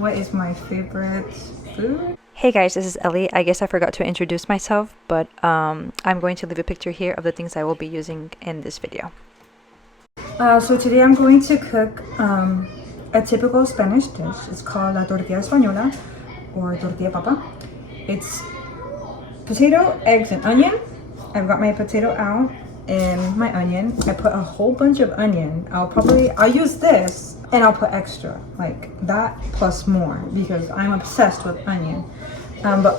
What is my favorite food? Hey guys, this is Ellie. I guess I forgot to introduce myself, but I'm going to leave a picture here of the things I will be using in this video. So today I'm going to cook a typical Spanish dish. It's called la Tortilla Española or Tortilla Papa. It's potato, eggs, and onion. I've got my potato out and my onion. I put a whole bunch of onion. I'll use this and I'll put extra, like that plus more, because I'm obsessed with onion. But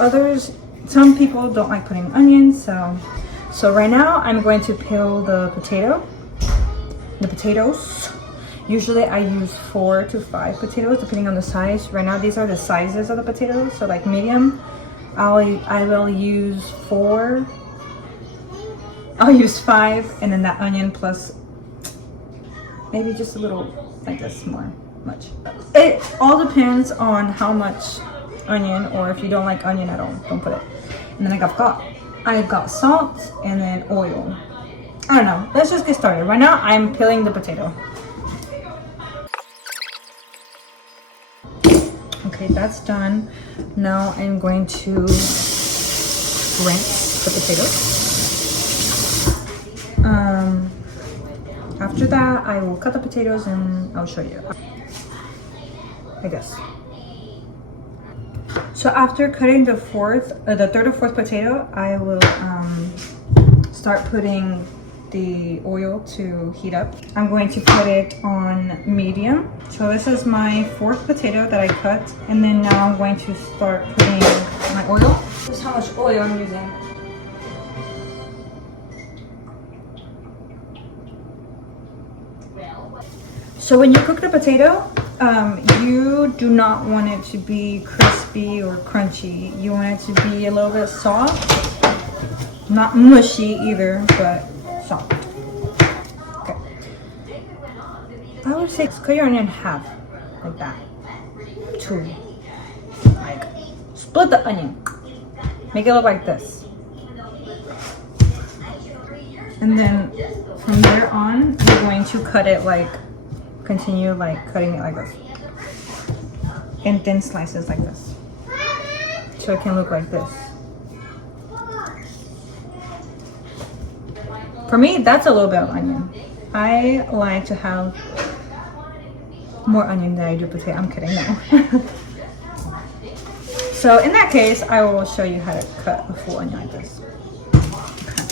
some people don't like putting onions, so right now I'm going to peel the potatoes. Usually I use 4 to 5 potatoes depending on the size. Right now these are the sizes of the potatoes, so like medium, I will use 4. I'll use 5, and then that onion plus maybe just a little like this, much. It all depends on how much onion, or if you don't like onion at all, don't put it. And then I've got salt and then oil. I don't know. Let's just get started. Right now I'm peeling the potato. Okay, that's done. Now I'm going to rinse the potatoes. After that, I will cut the potatoes and I'll show you. I guess. So after cutting the third or fourth potato, I will start putting the oil to heat up. I'm going to put it on medium. So this is my 4th potato that I cut, and then now I'm going to start putting my oil. This is how much oil I'm using. So when you cook the potato, you do not want it to be crispy or crunchy. You want it to be a little bit soft, not mushy either, but soft. Okay. I would say cut your onion in half, like that. 2. Like, split the onion. Make it look like this. And then from there on, you're going to cut it continue cutting it like this. In thin slices like this. So it can look like this. For me, that's a little bit of onion. I like to have more onion than I do potato. I'm kidding, no. So in that case, I will show you how to cut a full onion like this. Okay.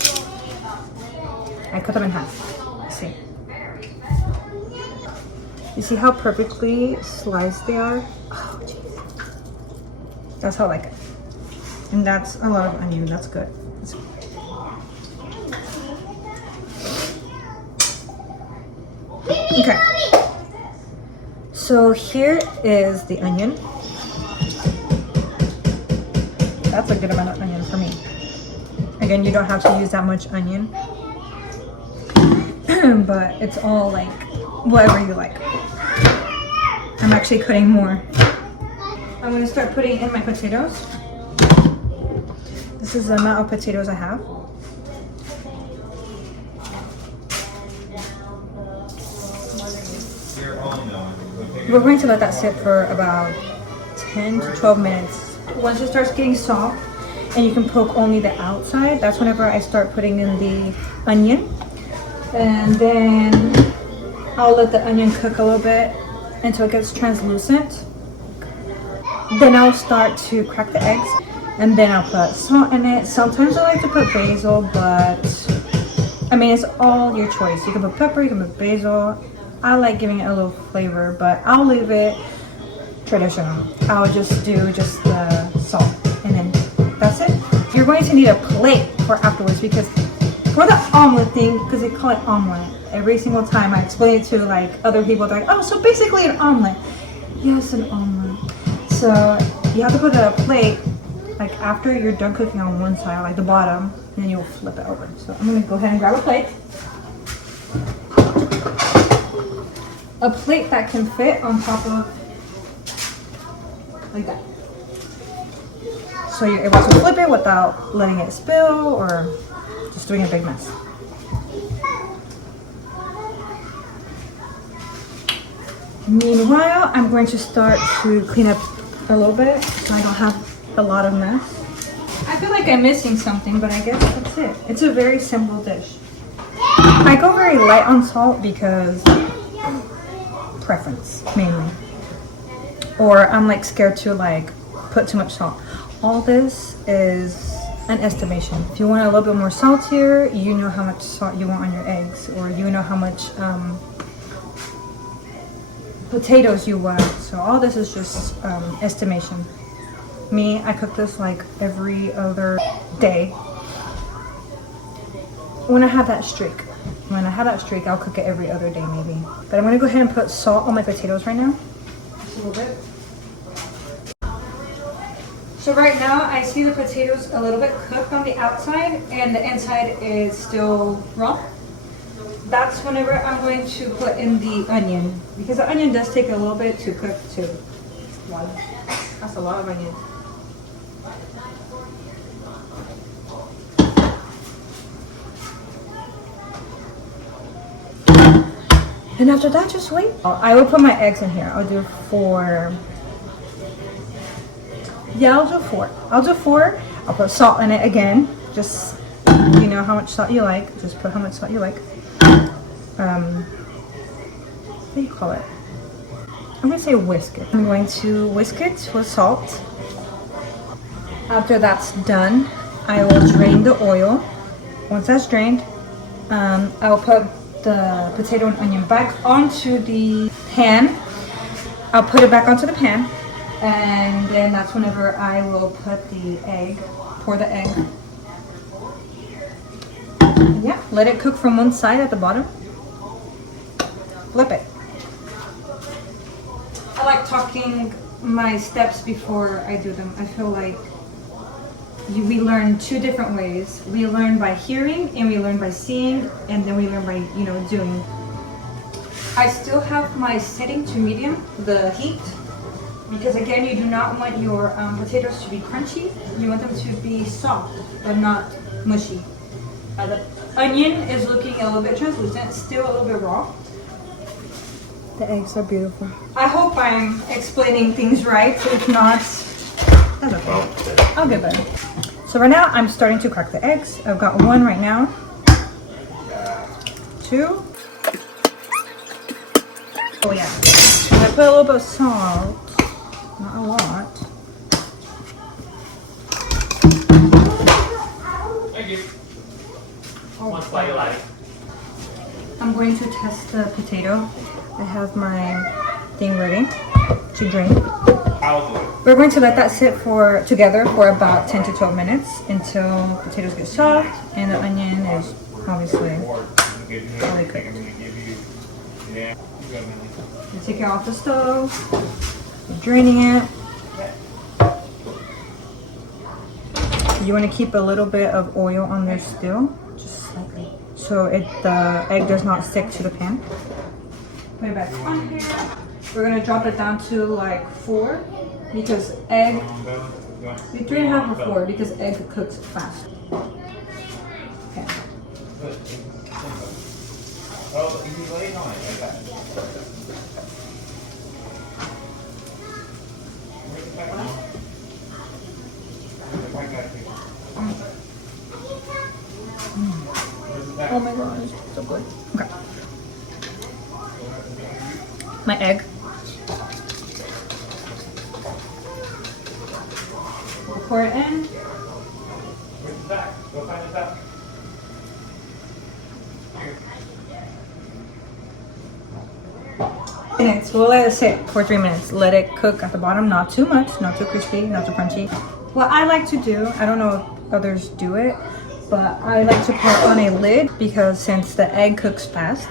I cut them in half. Let's see. You see how perfectly sliced they are? Oh, jeez. That's how I like it. And that's a lot of onion. That's good. Okay. So here is the onion. That's a good amount of onion for me. Again, you don't have to use that much onion. But it's all like whatever you like. I'm actually cutting more. I'm going to start putting in my potatoes. This is the amount of potatoes I have. We're going to let that sit for about 10 to 12 minutes. Once it starts getting soft and you can poke only the outside, that's whenever I start putting in the onion. And then I'll let the onion cook a little bit until it gets translucent. Then I'll start to crack the eggs, and then I'll put salt in it. Sometimes I like to put basil, but I mean, it's all your choice. You can put pepper, you can put basil. I like giving it a little flavor, but I'll leave it traditional. I'll just do the salt, and then that's it. You're going to need a plate for afterwards, because for the omelet thing, because they call it omelet, every single time I explain it to like other people, they're like, oh, so basically an omelet. Yes, an omelet. So you have to put a plate like after you're done cooking on one side, like the bottom, and then you'll flip it over. So I'm gonna go ahead and grab a plate. A plate that can fit on top of, like that. So you're able to flip it without letting it spill or just doing a big mess. Meanwhile, I'm going to start to clean up a little bit so I don't have a lot of mess. I feel like I'm missing something, but I guess that's it. It's a very simple dish. I go very light on salt because preference, mainly. Or I'm like scared to like put too much salt. All this is an estimation. If you want a little bit more saltier, you know how much salt you want on your eggs, or you know how much potatoes you want. So all this is just estimation. Me, I cook this like every other day. When I have that streak. When I have that streak, I'll cook it every other day maybe. But I'm gonna go ahead and put salt on my potatoes right now. Just a little bit. So right now, I see the potatoes a little bit cooked on the outside and the inside is still raw. That's whenever I'm going to put in the onion, because the onion does take a little bit to cook too. Wow, that's a lot of onion. And after that, just wait. I will put my eggs in here. I'll do 4. Yeah, I'll do 4. I'll do 4. I'll put salt in it again. Just, you know how much salt you like. Just put how much salt you like. What do you call it? I'm gonna say whisk it. I'm going to whisk it with salt. After that's done, I will drain the oil. Once that's drained, I will put the potato and onion back onto the pan. I'll put it back onto the pan, and then that's whenever I will put the egg, pour the egg. Yeah, let it cook from one side at the bottom. Flip it. I like talking my steps before I do them. I feel like we learn 2 different ways. We learn by hearing and we learn by seeing, and then we learn by, you know, doing. I still have my setting to medium, the heat, because again, you do not want your potatoes to be crunchy. You want them to be soft, but not mushy. The onion is looking a little bit translucent, still a little bit raw. The eggs are beautiful. I hope I'm explaining things right. If not, that's okay. I'll get better. So right now, I'm starting to crack the eggs. I've got 1 right now. 2. Oh yeah. I put a little bit of salt. Not a lot. Thank you. One spot you like. I'm going to test the potato. I have my thing ready to drain. We're going to let that sit together for about 10 to 12 minutes until potatoes get soft and the onion is obviously fully cooked. You take it off the stove, you're draining it. You want to keep a little bit of oil on there still, just slightly, so the egg does not stick to the pan. Put it back on here. We're gonna drop it down to like 4 because egg, 3.5 or 4 because egg cooks fast. Okay. Oh my gosh, so good. Okay. My egg. We'll pour it in. So we'll let it sit for 3 minutes. Let it cook at the bottom, not too much, not too crispy, not too crunchy. What I like to do, I don't know if others do it, but I like to put on a lid because since the egg cooks fast,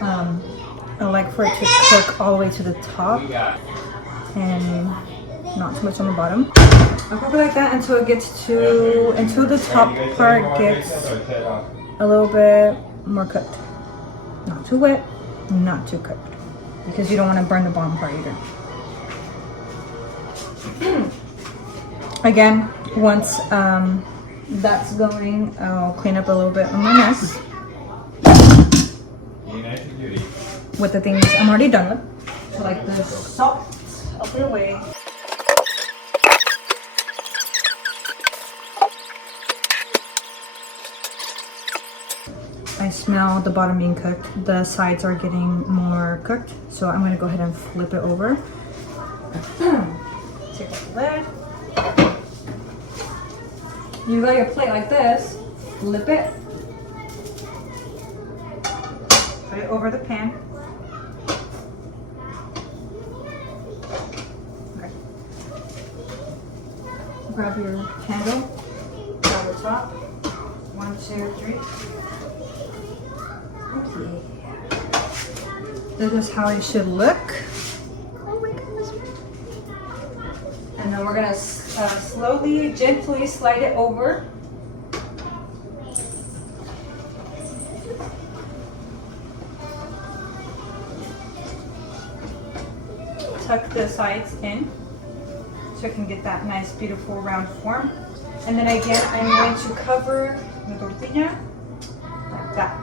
I like for it to cook all the way to the top and not too much on the bottom. I'll cook it like that until it gets until the top part gets a little bit more cooked. Not too wet, not too cooked, because you don't want to burn the bottom part either. Again, once that's going, I'll clean up a little bit on my mess with the things I'm already done with. like the salt. I'll put it away. I smell the bottom being cooked. The sides are getting more cooked, so I'm gonna go ahead and flip it over. Take off the lid. You got your plate like this, flip it, put it over the pan. Okay. Grab your candle, grab the top. 1, 2, 3. Okay. This is how it should look. Oh my goodness. And then we're gonna slowly, gently slide it over. Tuck the sides in so I can get that nice, beautiful round form. And then again, I'm going to cover the tortilla like that,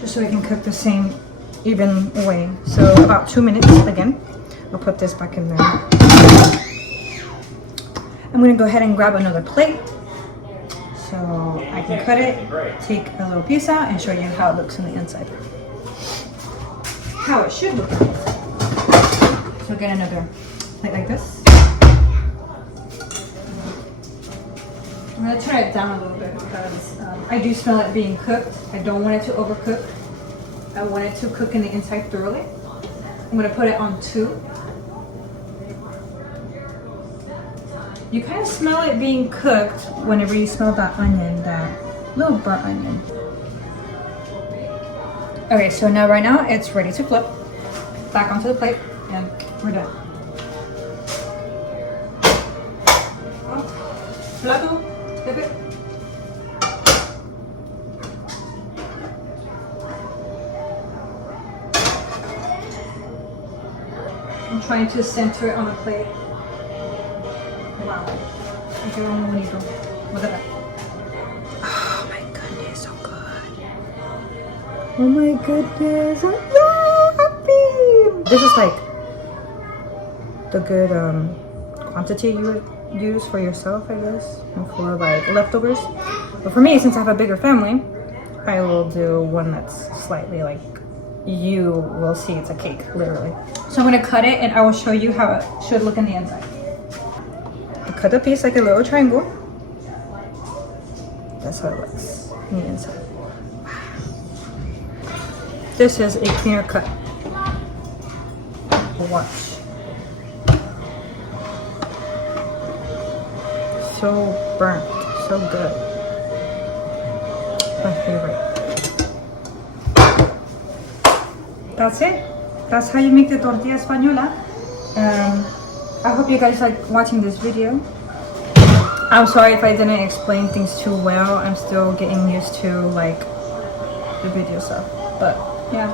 just so we can cook the same even way. So about 2 minutes again. I'll put this back in there. I'm gonna go ahead and grab another plate so I can cut it, take a little piece out, and show you how it looks on the inside. How it should look on the inside. So get another plate like this. I'm gonna turn it down a little bit because I do smell it being cooked. I don't want it to overcook. I want it to cook in the inside thoroughly. I'm gonna put it on 2. You kind of smell it being cooked whenever you smell that onion, that little burnt onion. Okay, so now right now it's ready to flip. Back onto the plate and we're done. Plato, flip it. I'm trying to center it on the plate. Wow. Look at that. Oh my goodness, so good. Oh my goodness, I'm so happy. This is like the good quantity you would use for yourself, I guess, and for like leftovers. But for me, since I have a bigger family, I will do one that's slightly like, you will see it's a cake, literally. So I'm gonna cut it and I will show you how it should look in the inside. I cut the piece like a little triangle. That's how it looks in the inside. This is a cleaner cut. Watch. So burnt, so good. My favorite. That's it. That's how you make the tortilla española. I hope you guys like watching this video. I'm sorry if I didn't explain things too well. I'm still getting used to like the video stuff. But yeah,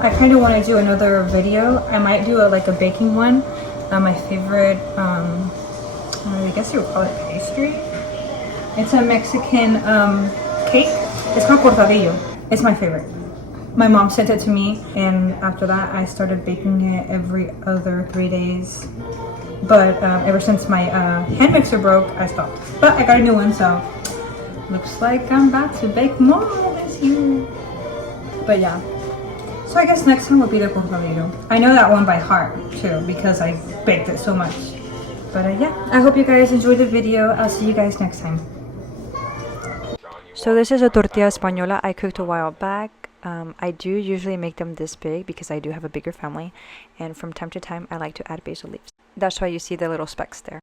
I kind of want to do another video. I might do like a baking one. My favorite, I guess you would call it pastry. It's a Mexican cake. It's called cortadillo. It's my favorite. My mom sent it to me, and after that I started baking it every other 3 days. But ever since my hand mixer broke, I stopped. But I got a new one, so looks like I'm about to bake more this year. But yeah, so I guess next time will be the cortadillo. I know that one by heart too because I baked it so much. But yeah, I hope you guys enjoyed the video. I'll see you guys next time. So this is a tortilla española I cooked a while back. I do usually make them this big because I do have a bigger family, and from time to time I like to add basil leaves. That's why you see the little specks there.